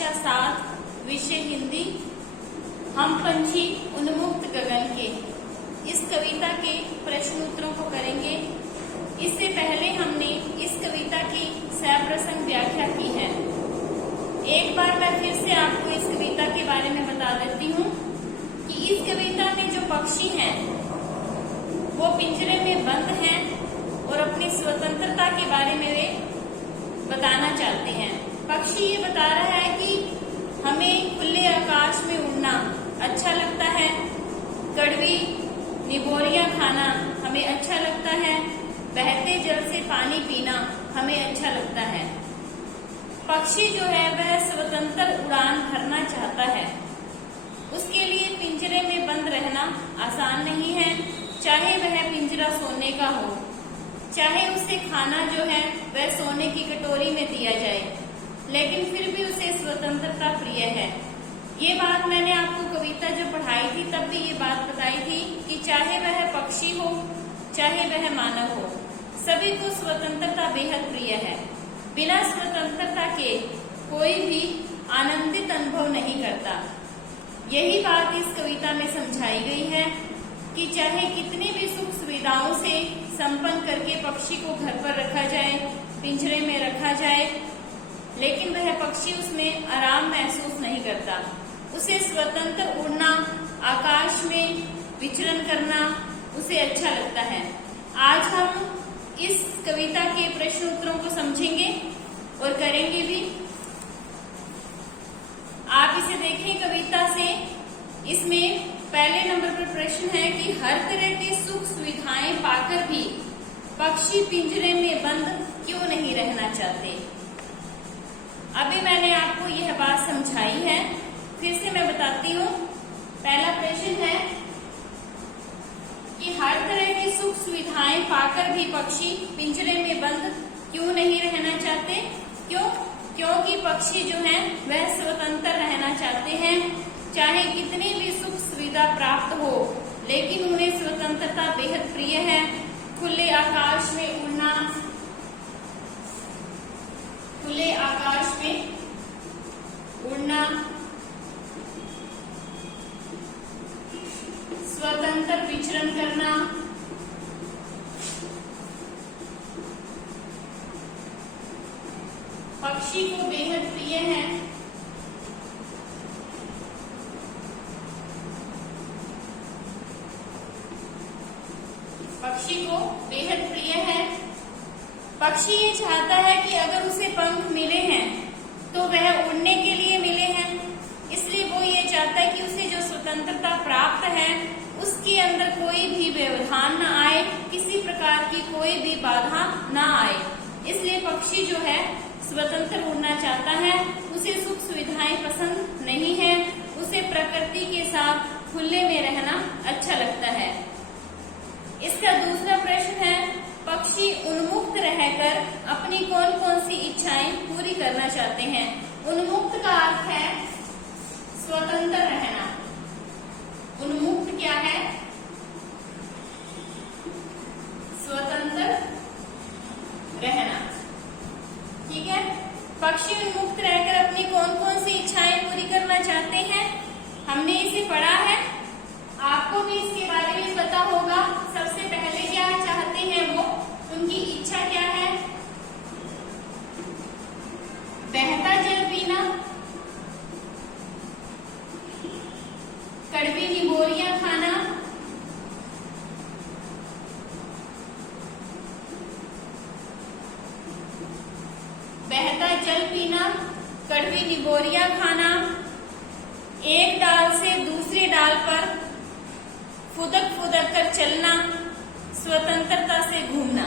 कक्षा 7 विषय हिंदी। हम पंछी उन्मुक्त गगन के, इस कविता के प्रश्न उत्तरों को करेंगे। इससे पहले हमने इस कविता की सप्रसंग व्याख्या की है। एक बार मैं फिर से आपको इस कविता के बारे में बता देती हूँ कि इस कविता में जो पक्षी हैं वो पिंजरे में बंद हैं और अपनी स्वतंत्रता के बारे में वे बताना चाहते हैं। पक्षी ये बता रहा है कि हमें खुले आकाश में उड़ना अच्छा लगता है, कड़वी निबोरियां खाना हमें अच्छा लगता है, बहते जल से पानी पीना हमें अच्छा लगता है। पक्षी जो है वह स्वतंत्र उड़ान भरना चाहता है। उसके लिए पिंजरे में बंद रहना आसान नहीं है, चाहे वह पिंजरा सोने का हो, चाहे उसे खाना जो है वह सोने की कटोरी में दिया जाए, लेकिन फिर भी उसे स्वतंत्रता प्रिय है। ये बात मैंने आपको कविता जब पढ़ाई थी तब भी ये बात बताई थी कि चाहे वह पक्षी हो चाहे वह मानव हो, सभी को स्वतंत्रता बेहद प्रिय है। बिना स्वतंत्रता के कोई भी आनंदित अनुभव नहीं करता। यही बात इस कविता में समझाई गई है कि चाहे कितनी भी सुख सुविधाओं से संपन्न करके पक्षी को घर पर रखा जाए, पिंजरे में रखा जाए, लेकिन वह पक्षी उसमें आराम महसूस नहीं करता। उसे स्वतंत्र उड़ना, आकाश में विचरण करना उसे अच्छा लगता है। आज हम इस कविता के प्रश्न उत्तरों को समझेंगे और करेंगे भी। आप इसे देखें कविता से। इसमें पहले नंबर पर प्रश्न है कि हर तरह की सुख सुविधाएं पाकर भी पक्षी पिंजरे में बंद क्यों नहीं रहना चाहते। अभी मैंने आपको यह बात समझाई है, फिर से मैं बताती हूँ। पहला प्रश्न है कि हर तरह की सुख सुविधाएं पाकर भी पक्षी पिंजरे में बंद क्यों नहीं रहना चाहते। क्योंकि पक्षी जो हैं वह स्वतंत्र रहना चाहते हैं। चाहे कितनी भी सुख सुविधा प्राप्त हो, लेकिन उन्हें स्वतंत्रता बेहद प्रिय है। खुले आकाश में उड़ना, खुले आकाश में उड़ना, स्वतंत्र विचरण करना, पक्षी को बेहद प्रिय है। पक्षी को बेहद प्रिय है। पक्षी ये चाहता है कि अगर उसे पंख मिले हैं तो वह उड़ने के लिए मिले हैं, इसलिए वो ये चाहता है कि उसे जो स्वतंत्रता प्राप्त है उसके अंदर कोई भी व्यवधान न आए, किसी प्रकार की कोई भी बाधा न आए। इसलिए पक्षी जो है स्वतंत्र उड़ना चाहता है। उसे सुख सुविधाएं पसंद नहीं है, उसे प्रकृति के साथ खुले में रहना अच्छा लगता है। इसका दूसरा प्रश्न है पक्षी उन्मुक्त रहकर अपनी कौन कौन सी इच्छाएं पूरी करना चाहते हैं। उन्मुक्त का अर्थ है स्वतंत्र रहना। उन्मुक्त क्या है? स्वतंत्र रहना। ठीक है, पक्षी उन्मुक्त रहकर अपनी कौन कौन सी इच्छाएं पूरी करना चाहते हैं, हमने इसे पढ़ा है। आपको भी इसके बारे में पता होगा। सबसे पहले क्या चाहते हैं वो, उनकी इच्छा क्या है? बहता जल पीना, कड़वी निबोरियां खाना, बहता जल पीना, कड़वी निबोरियां खाना, एक डाल से दूसरे डाल पर फुदक फुदक कर चलना, स्वतंत्रता से घूमना,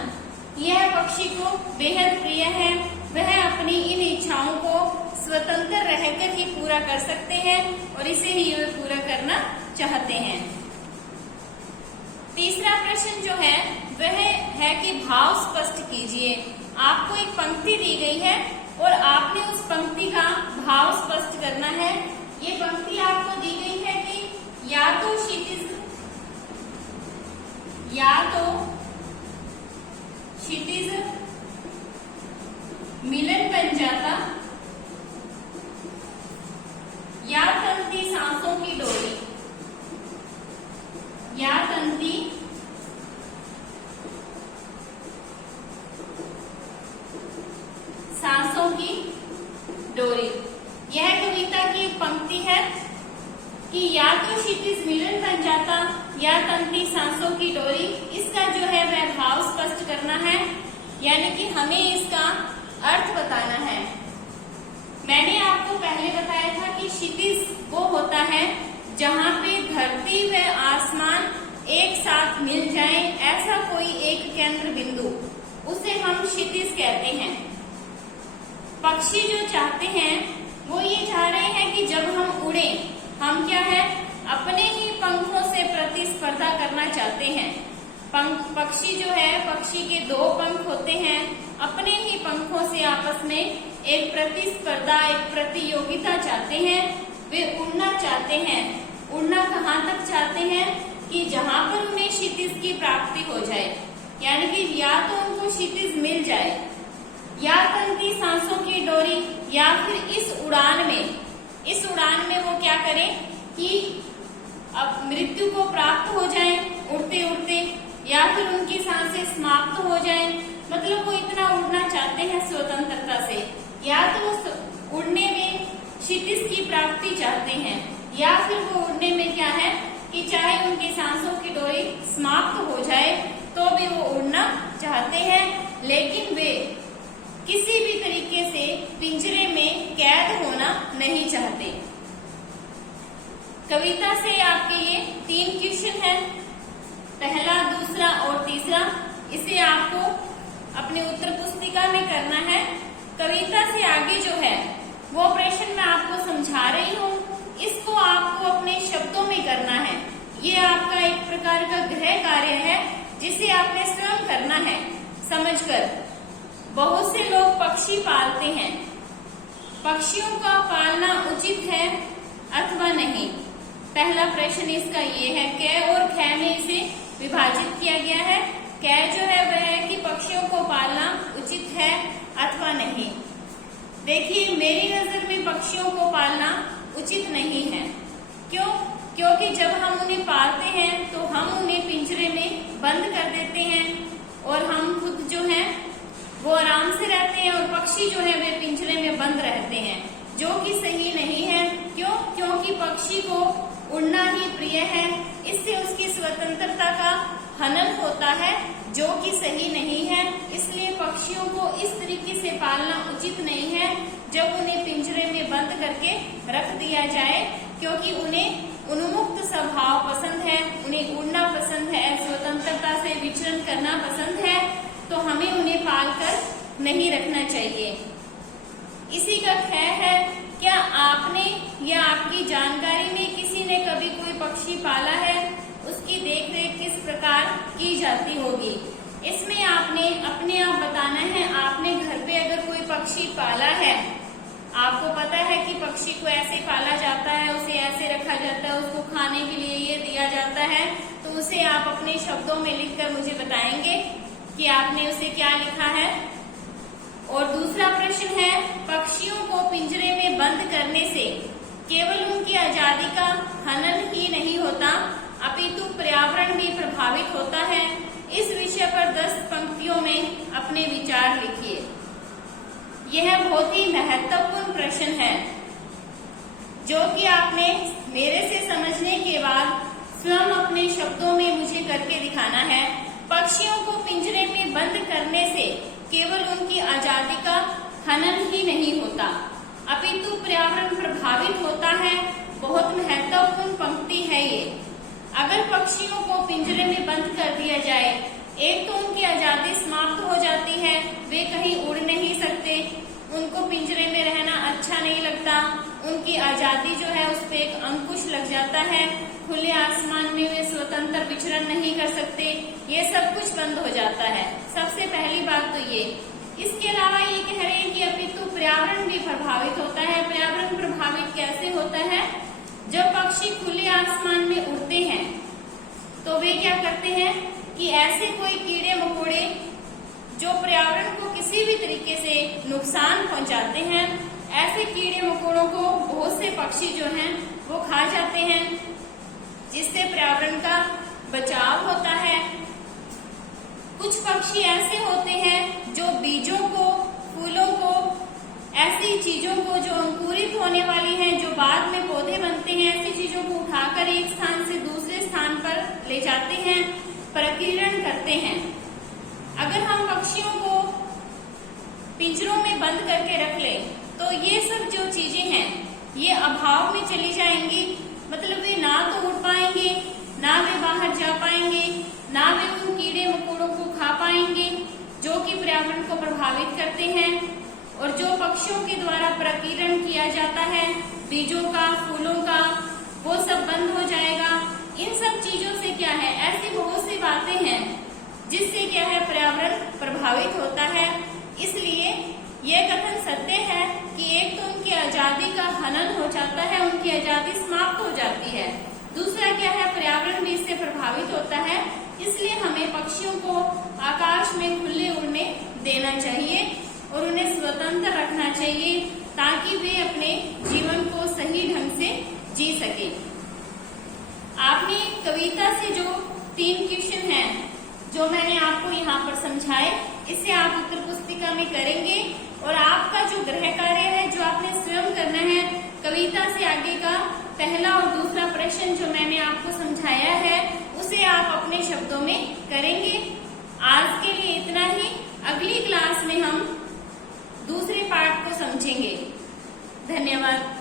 यह पक्षी को बेहद प्रिय है। वह अपनी इन इच्छाओं को स्वतंत्र रहकर ही पूरा कर सकते हैं और इसे ही वे पूरा करना चाहते हैं। तीसरा प्रश्न जो है वह है कि भाव स्पष्ट कीजिए। आपको एक पंक्ति दी गई है और आपने उस पंक्ति का भाव स्पष्ट करना है। ये पंक्ति आपको दी गई है कि या तो क्षितिज मिलन बन जाता यानी कि हमें इसका अर्थ बताना है। मैंने आपको पहले बताया था कि क्षितिज वो होता है जहाँ पे धरती व आसमान एक साथ मिल जाए, ऐसा कोई एक केंद्र बिंदु, उसे हम क्षितिज कहते हैं। पक्षी जो चाहते हैं वो ये चाह रहे हैं कि जब हम उड़े, हम क्या है, अपने ही पंखों से प्रतिस्पर्धा करना चाहते हैं। पक्षी जो है, पक्षी के दो पंख होते हैं, अपने ही पंखों से आपस में एक प्रतिस्पर्धा, एक प्रतियोगिता चाहते हैं। वे उड़ना चाहते हैं। उड़ना कहाँ तक चाहते हैं कि जहां पर उन्हें क्षितिज की प्राप्ति हो जाए, यानी कि या तो उनको क्षितिज मिल जाए, या तनती सांसों की डोरी, या फिर इस उड़ान में वो क्या करें कि अब मृत्यु को प्राप्त हो जाए उड़ते उड़ते, या फिर उनकी सांसें समाप्त हो जाए। मतलब वो इतना उड़ना चाहते हैं स्वतंत्रता से, या तो उड़ने में क्षितिज की प्राप्ति चाहते हैं, या फिर वो उड़ने में क्या है कि चाहे उनकी सांसों की डोरी समाप्त हो जाए तो भी वो उड़ना चाहते हैं, लेकिन वे किसी भी तरीके से पिंजरे में कैद होना नहीं चाहते। कविता से आपके ये 3 क्वेश्चन है, पहला, दूसरा और तीसरा। इसे आपको अपने उत्तर पुस्तिका में करना है। कविता से आगे जो है वो प्रश्न मैं आपको समझा रही हूँ, इसको आपको अपने शब्दों में करना है। ये आपका एक प्रकार का गृह कार्य है जिसे आपने स्वयं करना है समझकर। बहुत से लोग पक्षी पालते हैं, पक्षियों का पालना उचित है अथवा नहीं। पहला प्रश्न इसका ये है, क और ख में इसे विभाजित किया गया है। क जो है वह है कि पक्षियों को पालना उचित है अथवा नहीं। देखिए, मेरी नजर में पक्षियों को पालना उचित नहीं है। क्यों? क्योंकि जब हम उन्हें पालते हैं तो हम उन्हें पिंजरे में बंद कर देते हैं और हम खुद जो है वो आराम से रहते हैं, और पक्षी जो है वे पिंजरे में बंद रहते हैं, जो कि सही नहीं है। क्यों? क्योंकि पक्षी को उड़ना ही प्रिय है, इससे उसकी स्वतंत्रता का हनन होता है, जो कि सही नहीं है। इसलिए पक्षियों को इस तरीके से पालना उचित नहीं है जब उन्हें पिंजरे में बंद करके रख दिया जाए, क्योंकि उन्हें उन्मुक्त स्वभाव पसंद है, उन्हें उड़ना पसंद है, स्वतंत्रता से विचरण करना पसंद है, तो हमें उन्हें पालकर नहीं रखना चाहिए। इसी का ख है, क्या आपने या आपकी जानकारी में किसी ने कभी कोई पक्षी पाला है? उसकी देखरेख किस प्रकार की जाती होगी? इसमें आपने अपने आप बताना है। आपने घर पे अगर कोई पक्षी पाला है, आपको पता है कि पक्षी को ऐसे पाला जाता है, उसे ऐसे रखा जाता है, उसको खाने के लिए ये दिया जाता है, तो उसे आप अपने शब्दों में लिखकर मुझे बताएंगे कि आपने उसे क्या लिखा है। और दूसरा प्रश्न है, पक्षियों को पिंजरे में बंद करने से केवल उनकी आजादी का हनन ही नहीं होता, अपितु पर्यावरण भी प्रभावित होता है। इस विषय पर 10 पंक्तियों में अपने विचार लिखिए। यह बहुत ही महत्वपूर्ण प्रश्न है, जो कि आपने मेरे से समझने के बाद स्वयं अपने शब्दों में मुझे करके दिखाना है। पक्षियों को पिंजरे में बंद करने से केवल उनकी आजादी का हनन ही नहीं होता, अपितु पर्यावरण प्रभावित होता है। बहुत महत्वपूर्ण पंक्ति है ये। अगर पक्षियों को पिंजरे में बंद कर दिया जाए, एक तो उनकी आजादी समाप्त हो जाती है, वे कहीं उड़ नहीं सकते, उनको पिंजरे में रहना अच्छा नहीं लगता, उनकी आजादी जो है उस पर एक अंकुश लग जाता है, खुले आसमान में वे स्वतंत्र विचरण नहीं कर सकते, ये सब कुछ बंद हो जाता है। सबसे पहली बात तो ये। इसके अलावा ये कह रहे हैं कि अपितु पर्यावरण भी प्रभावित होता है। पर्यावरण प्रभावित कैसे होता है? जब पक्षी खुले आसमान में उड़ते हैं तो वे क्या करते हैं कि ऐसे कोई कीड़े मकोड़े जो पर्यावरण को किसी भी तरीके से नुकसान पहुंचाते हैं, ऐसे कीड़े मकोड़ों को बहुत से पक्षी जो हैं वो खा जाते हैं, जिससे पर्यावरण का बचाव होता है। कुछ पक्षी ऐसे होते हैं जो बीजों को, फूलों को, ऐसी चीजों को जो अंकुरित होने वाली हैं, जो बाद में पौधे बनते हैं, ऐसी चीजों को उठाकर एक स्थान से दूसरे स्थान पर ले जाते हैं, प्रकीर्णन करते हैं। अगर हम पक्षियों को पिंजरों में बंद करके रख ले तो ये सब जो चीजें हैं ये अभाव में चली जाएंगी। मतलब वे ना तो उड़ पाएंगे, ना वे बाहर जा पाएंगे, ना वे उन कीड़े मकोड़ों को खा पाएंगे जो कि पर्यावरण को प्रभावित करते हैं। और जो पक्षियों के द्वारा प्रकीर्णन किया जाता है बीजों का, फूलों का, वो सब बंद हो जाएगा। इन सब चीजों से क्या है, ऐसी बहुत सी बातें हैं जिससे क्या है पर्यावरण प्रभावित होता है। इसलिए यह कथन सत्य है कि एक तो उनकी आजादी का हनन हो जाता है, उनकी आजादी समाप्त हो जाती है। दूसरा क्या है, पर्यावरण भी इससे प्रभावित होता है। इसलिए हमें पक्षियों को आकाश में खुले उड़ने देना चाहिए और उन्हें स्वतंत्र रखना चाहिए ताकि वे अपने जीवन को सही ढंग से जी सके। आपने कविता से जो 3 क्वेश्चन हैं जो मैंने आपको यहाँ पर समझाए, इसे आप उत्तर पुस्तिका में करेंगे और आपका जो गृह कार्य है जो आपने स्वयं करना है, कविता से आगे का पहला और दूसरा प्रश्न जो मैंने आपको समझाया है उसे आप अपने शब्दों में करेंगे। आज के लिए इतना ही। अगली क्लास में हम दूसरे पार्ट को समझेंगे। धन्यवाद।